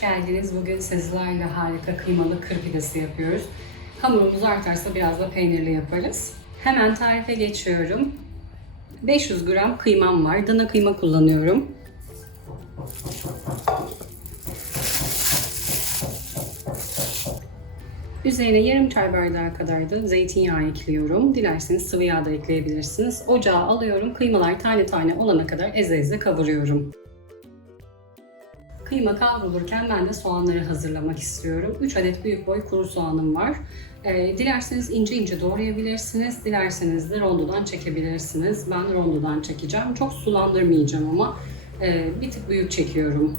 geldiniz. Bugün sizlerle harika kıymalı kır pidesi yapıyoruz. Hamurumuz artarsa biraz da peynirli yaparız. Hemen tarife geçiyorum. 500 gram kıymam var. Dana kıyma kullanıyorum. Üzerine yarım çay bardağı kadar da zeytinyağı ekliyorum. Dilerseniz sıvı yağ da ekleyebilirsiniz. Ocağa alıyorum. Kıymalar tane tane olana kadar eze eze kavuruyorum. Kıyma kavrulurken ben de soğanları hazırlamak istiyorum. 3 adet büyük boy kuru soğanım var. Ee, dilerseniz ince ince doğrayabilirsiniz. Dilerseniz de rondodan çekebilirsiniz. Ben rondodan çekeceğim. Çok sulandırmayacağım ama e, bir tık büyük çekiyorum.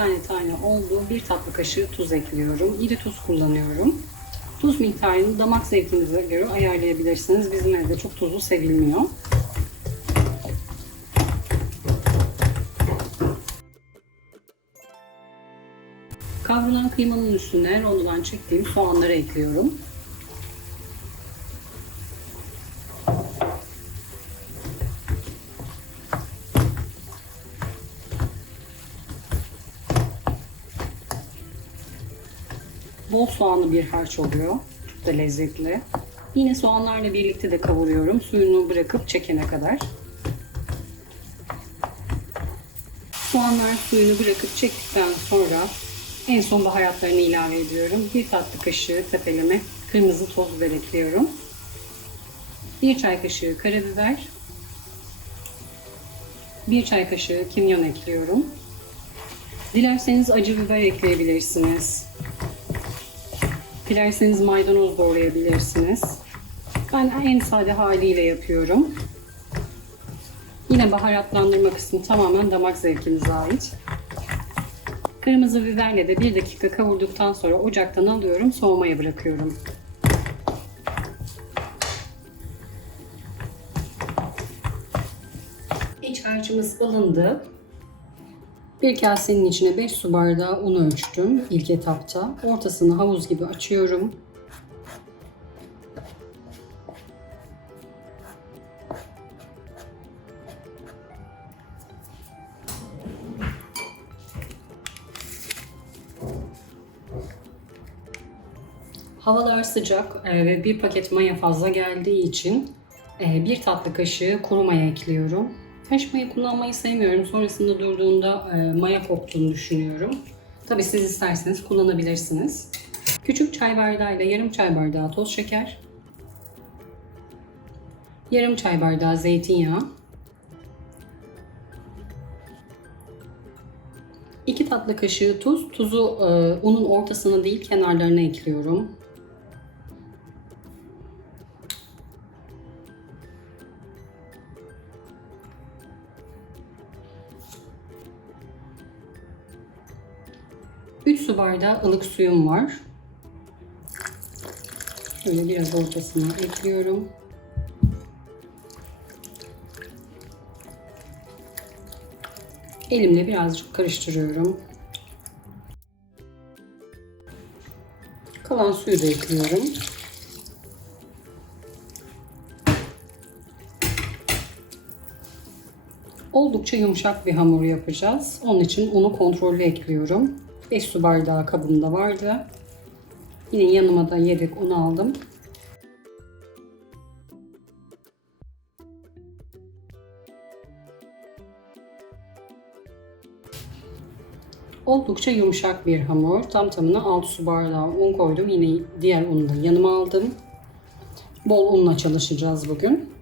Tane tane oldu. Bir tatlı kaşığı tuz ekliyorum. İri tuz kullanıyorum. Tuz miktarını damak zevkinize göre ayarlayabilirsiniz. Bizim evde çok tuzlu sevilmiyor. Kavrulan kıymanın üstüne rondodan çektiğim soğanları ekliyorum. Bol soğanlı bir harç oluyor. Çok da lezzetli. Yine soğanlarla birlikte de kavuruyorum. Suyunu bırakıp çekene kadar. Soğanlar suyunu bırakıp çektikten sonra en son baharatlarını ilave ediyorum. Bir tatlı kaşığı tepeleme kırmızı toz biber ekliyorum. Bir çay kaşığı karabiber. Bir çay kaşığı kimyon ekliyorum. Dilerseniz acı biber ekleyebilirsiniz. Dilerseniz maydanoz doğrayabilirsiniz. Ben en sade haliyle yapıyorum. Yine baharatlandırma kısmı tamamen damak zevkinize ait. Kırmızı biberle de bir dakika kavurduktan sonra ocaktan alıyorum, soğumaya bırakıyorum. İç harcımız ılındı. Bir kasenin içine 5 su bardağı un ölçtüm ilk etapta. Ortasını havuz gibi açıyorum. Havalar sıcak e, ve bir paket maya fazla geldiği için e, bir tatlı kaşığı kuru maya ekliyorum. Taş maya kullanmayı sevmiyorum. Sonrasında durduğunda e, maya koktuğunu düşünüyorum. Tabi siz isterseniz kullanabilirsiniz. Küçük çay bardağıyla yarım çay bardağı toz şeker. Yarım çay bardağı zeytinyağı. 2 tatlı kaşığı tuz. Tuzu e, unun ortasına değil kenarlarına ekliyorum. Bardağı ılık suyum var. Şöyle biraz ortasına ekliyorum. Elimle birazcık karıştırıyorum. Kalan suyu da ekliyorum. Oldukça yumuşak bir hamur yapacağız. Onun için unu kontrollü ekliyorum. 5 su bardağı kabımda vardı. Yine yanıma da yedek un aldım. Oldukça yumuşak bir hamur. Tam tamına 6 su bardağı un koydum. Yine diğer unu da yanıma aldım. Bol unla çalışacağız bugün.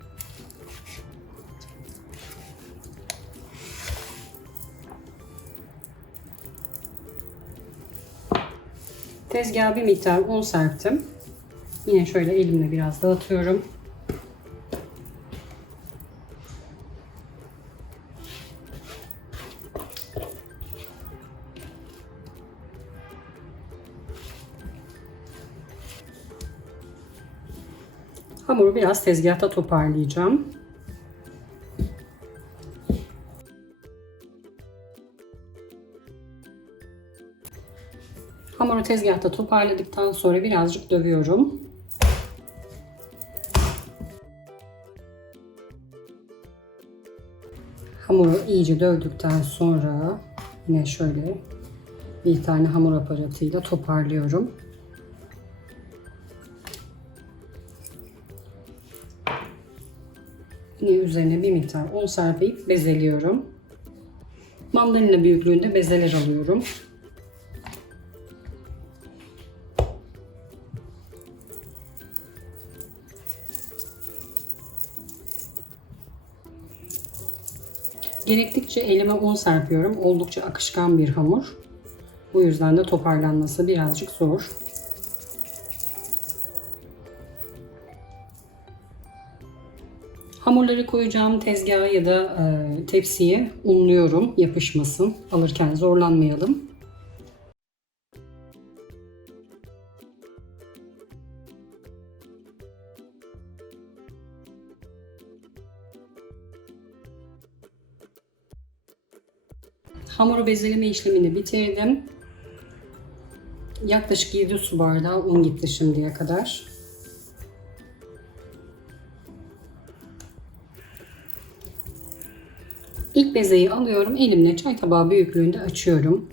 Tezgaha bir miktar un serptim. Yine şöyle elimle biraz dağıtıyorum. Hamuru biraz tezgahta toparlayacağım. Hamuru tezgahta toparladıktan sonra birazcık dövüyorum. Hamuru iyice dövdükten sonra yine şöyle bir tane hamur aparatıyla toparlıyorum. Yine üzerine bir miktar un serpip bezeliyorum. Mandalina büyüklüğünde bezeler alıyorum. Gerektikçe elime un serpiyorum. Oldukça akışkan bir hamur. Bu yüzden de toparlanması birazcık zor. Hamurları koyacağım tezgaha ya da e, tepsiye unluyorum yapışmasın. Alırken zorlanmayalım. Hamuru bezeleme işlemini bitirdim. Yaklaşık 7 su bardağı un gitti şimdiye kadar. İlk bezeyi alıyorum. Elimle çay tabağı büyüklüğünde açıyorum.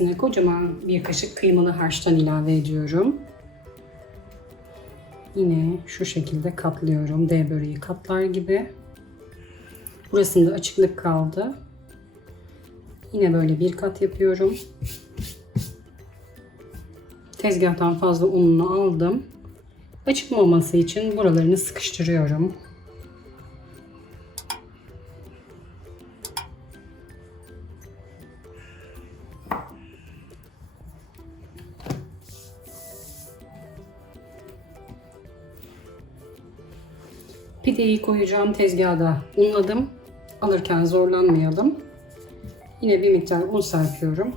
İçerisine kocaman bir kaşık kıymalı harçtan ilave ediyorum. Yine şu şekilde katlıyorum. D böreği katlar gibi. Burasında açıklık kaldı. Yine böyle bir kat yapıyorum. Tezgahtan fazla ununu aldım. Açıkmaması için buralarını sıkıştırıyorum. Pideyi koyacağım tezgahda unladım. Alırken zorlanmayalım. Yine bir miktar un serpiyorum.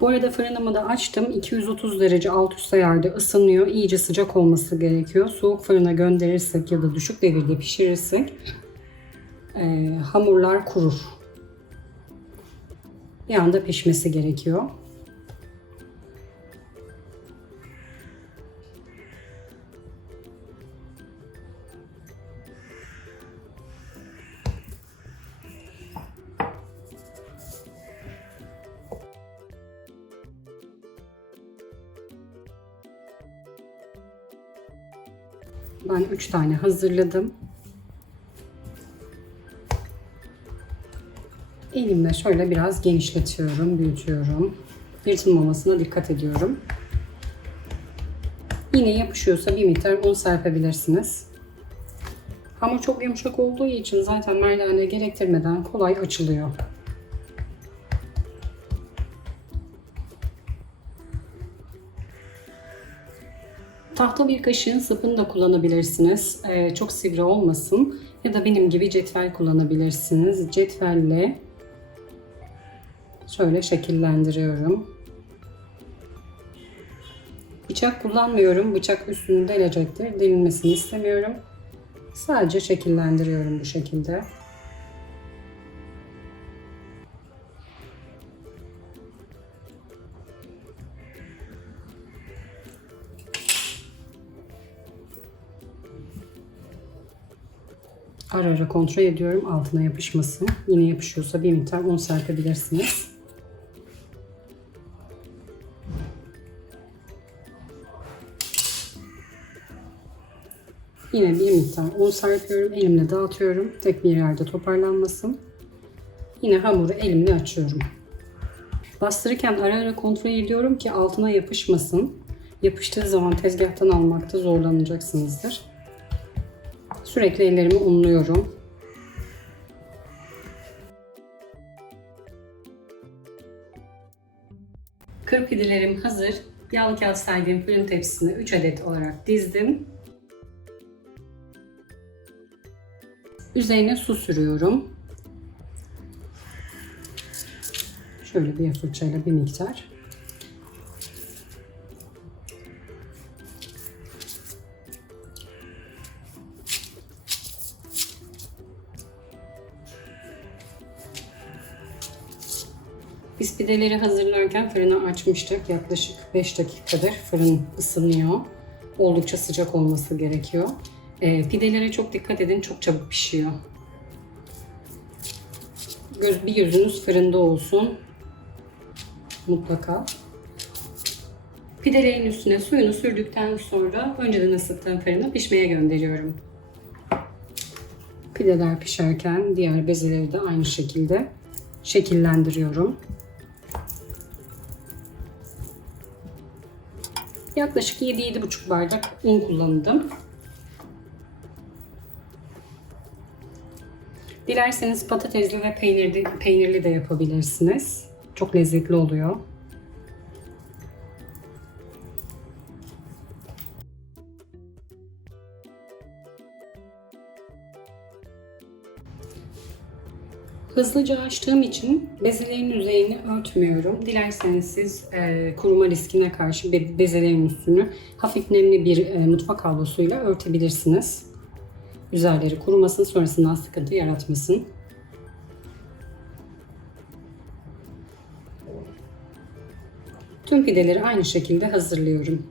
Bu arada fırınımı da açtım. 230 derece alt üst ayarda ısınıyor. İyice sıcak olması gerekiyor. Soğuk fırına gönderirsek ya da düşük devirde pişirirsek e, hamurlar kurur. Bir anda pişmesi gerekiyor. Ben 3 tane hazırladım. Elimle şöyle biraz genişletiyorum, büyütüyorum. Yırtılmamasına dikkat ediyorum. Yine yapışıyorsa bir miktar un serpebilirsiniz. Hamur çok yumuşak olduğu için zaten merdane gerektirmeden kolay açılıyor. Tahta bir kaşığın sapını da kullanabilirsiniz. Ee, çok sivri olmasın. Ya da benim gibi cetvel kullanabilirsiniz. Cetvelle şöyle şekillendiriyorum. Bıçak kullanmıyorum. Bıçak üstünü delecektir. Delinmesini istemiyorum. Sadece şekillendiriyorum bu şekilde. Ara ara kontrol ediyorum altına yapışmasın. Yine yapışıyorsa bir miktar un serpebilirsiniz. Yine bir miktar un serpiyorum. Elimle dağıtıyorum. Tek bir yerde toparlanmasın. Yine hamuru elimle açıyorum. Bastırırken ara ara kontrol ediyorum ki altına yapışmasın. Yapıştığı zaman tezgahtan almakta zorlanacaksınızdır. Sürekli ellerimi unluyorum. Kırp pidelerim hazır. Yağlı kağıt serdiğim fırın tepsisini 3 adet olarak dizdim. Üzerine su sürüyorum. Şöyle bir fırçayla bir miktar Biz pideleri hazırlarken fırını açmıştık. Yaklaşık 5 dakikadır fırın ısınıyor. Oldukça sıcak olması gerekiyor. Ee, pidelere çok dikkat edin. Çok çabuk pişiyor. Göz, bir gözünüz fırında olsun. Mutlaka. Pidelerin üstüne suyunu sürdükten sonra önceden ısıttığım fırına pişmeye gönderiyorum. Pideler pişerken diğer bezeleri de aynı şekilde şekillendiriyorum. Yaklaşık 7-7,5 bardak un kullandım. Dilerseniz patatesli ve peynirli, peynirli de yapabilirsiniz. Çok lezzetli oluyor. Hızlıca açtığım için bezelerin üzerini örtmüyorum. Dilerseniz siz e, kuruma riskine karşı be- bezelerin üstünü hafif nemli bir e, mutfak havlusuyla örtebilirsiniz. Üzerleri kurumasın, sonrasından sıkıntı yaratmasın. Tüm pideleri aynı şekilde hazırlıyorum.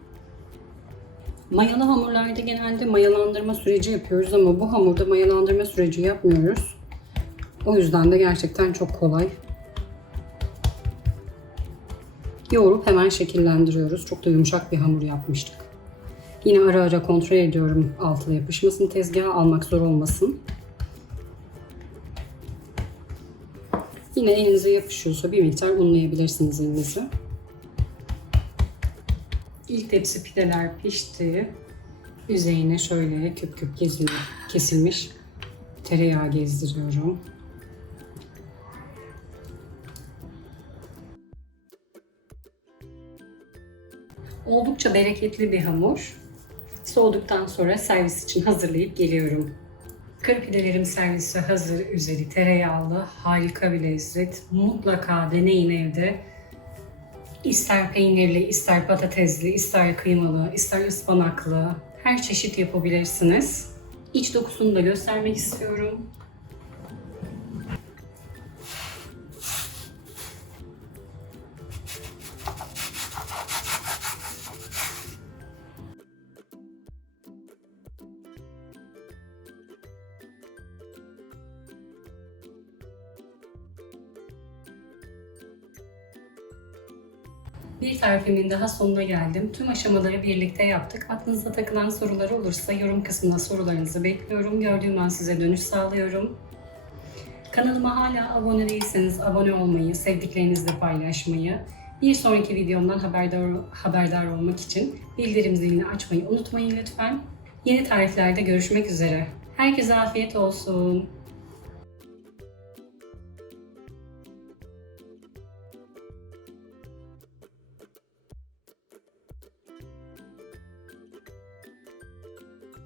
Mayalı hamurlarda genelde mayalandırma süreci yapıyoruz ama bu hamurda mayalandırma süreci yapmıyoruz. O yüzden de gerçekten çok kolay. Yoğurup hemen şekillendiriyoruz. Çok da yumuşak bir hamur yapmıştık. Yine ara ara kontrol ediyorum altına yapışmasın tezgaha almak zor olmasın. Yine elinize yapışıyorsa bir miktar unlayabilirsiniz elinizi. İlk tepsi pideler pişti. Üzerine şöyle küp küp kesilmiş tereyağı gezdiriyorum. Oldukça bereketli bir hamur. Soğuduktan sonra servis için hazırlayıp geliyorum. Kır pidelerim servisi hazır. Üzeri tereyağlı. Harika bir lezzet. Mutlaka deneyin evde. İster peynirli, ister patatesli, ister kıymalı, ister ıspanaklı. Her çeşit yapabilirsiniz. İç dokusunu da göstermek istiyorum. Bir tarifimin daha sonuna geldim. Tüm aşamaları birlikte yaptık. Aklınıza takılan sorular olursa yorum kısmına sorularınızı bekliyorum. Gördüğüm an size dönüş sağlıyorum. Kanalıma hala abone değilseniz abone olmayı, sevdiklerinizle paylaşmayı, bir sonraki videomdan haberdar, haberdar olmak için bildirim zilini açmayı unutmayın lütfen. Yeni tariflerde görüşmek üzere. Herkese afiyet olsun.